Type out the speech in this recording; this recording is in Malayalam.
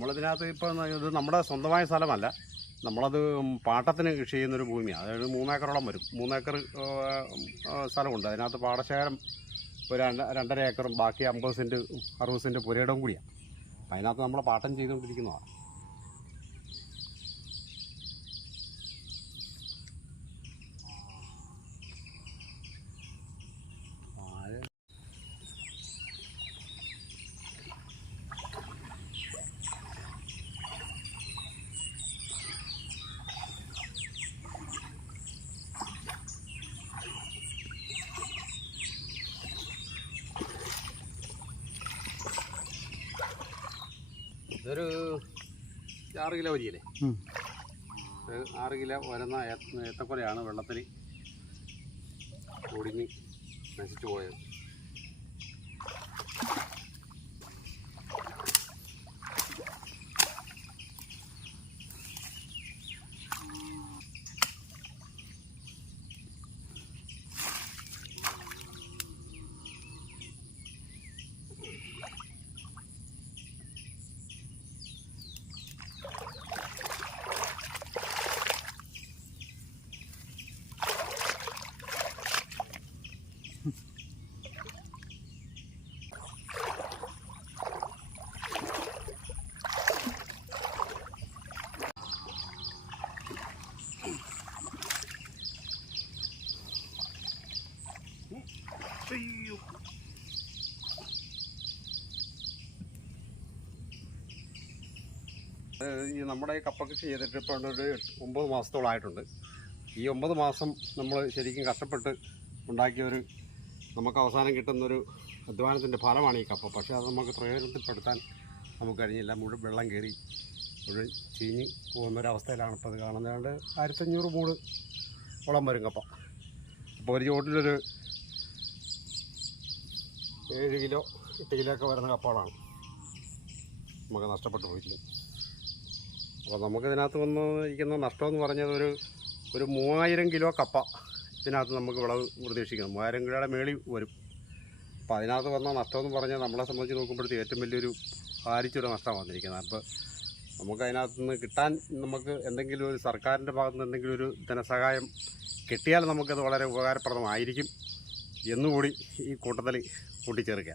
നമ്മളിതിനകത്ത് ഇപ്പോൾ ഇത് നമ്മുടെ സ്വന്തമായ സ്ഥലമല്ല. നമ്മളത് പാട്ടത്തിന് കൃഷി ചെയ്യുന്നൊരു ഭൂമിയാണ് അതായത് മൂന്നേക്കറോളം വരും. മൂന്നേക്കർ സ്ഥലമുണ്ട്. അതിനകത്ത് പാടശേഖരം ഒരു രണ്ട് രണ്ടര ഏക്കറും ബാക്കി അമ്പത് സെന്റ് അറുപത് സെന്റ് പുരയിടവും കൂടിയാണ് അതിനകത്ത് നമ്മൾ പാട്ടം ചെയ്തുകൊണ്ടിരിക്കുന്നതാണ്. ഇതൊരു ആറ് കിലോ വരിയല്ലേ. ആറ് കിലോ വരുന്ന ഏത്ത- ഏത്തക്കൊലയാണ് വെള്ളത്തിൽ ഒടിഞ്ഞ് നശിച്ചു പോയത് ഈ നമ്മുടെ ഈ കപ്പ കൃഷി ചെയ്തിട്ട് ഇപ്പോൾ ഒരു ഒമ്പത് മാസത്തോളമായിട്ടുണ്ട് ഈ ഒമ്പത് മാസം നമ്മൾ ശരിക്കും കഷ്ടപ്പെട്ട് ഉണ്ടാക്കിയ ഒരു നമുക്ക് അവസാനം കിട്ടുന്നൊരു അധ്വാനത്തിന്റെ ഫലമാണ് ഈ കപ്പ. പക്ഷേ അത് നമുക്ക് പ്രയോജനത്തിൽപ്പെടുത്താൻ നമുക്ക് കഴിഞ്ഞില്ല. മുഴുവൻ വെള്ളം കയറി മുഴുവൻ ചീഞ്ഞ് പോകുന്ന ഒരവസ്ഥയിലാണ് ഇപ്പോൾ അത് കാണുന്നത്. ആയിരത്തഞ്ഞൂറ് മൂട് ഓളം വരും കപ്പ. അപ്പോൾ ഒരു ചോട്ടിലൊരു ഏഴ് കിലോ എട്ട് കിലോ ഒക്കെ വരുന്ന കപ്പകളാണ്. നമുക്ക് നഷ്ടപ്പെട്ടു പോയിട്ടില്ല. അപ്പോൾ നമുക്കിതിനകത്ത് വന്ന് ഇരിക്കുന്ന നഷ്ടമെന്ന് പറഞ്ഞത് ഒരു ഒരു മൂവായിരം കിലോ കപ്പ ഇതിനകത്ത് നമുക്ക് വിളവ് പ്രതീക്ഷിക്കണം. മൂവായിരം കിലോയുടെ മേളിൽ വരും. അപ്പോൾ അതിനകത്ത് വന്ന നഷ്ടമെന്ന് പറഞ്ഞാൽ നമ്മളെ സംബന്ധിച്ച് നോക്കുമ്പോഴത്തേക്ക് ഏറ്റവും വലിയൊരു ഭാരിച്ചൊരു നഷ്ടമാണ് വന്നിരിക്കുന്നത്. അപ്പോൾ നമുക്ക് അതിനകത്ത് നിന്ന് കിട്ടാൻ നമുക്ക് എന്തെങ്കിലും ഒരു സർക്കാരിന്റെ ഭാഗത്തുനിന്ന് എന്തെങ്കിലും ഒരു ധനസഹായം കിട്ടിയാൽ നമുക്കത് വളരെ ഉപകാരപ്രദമായിരിക്കും. എന്നുകൂടി ഈ കൂട്ടത്തിൽ കൂട്ടിച്ചേർക്കുക.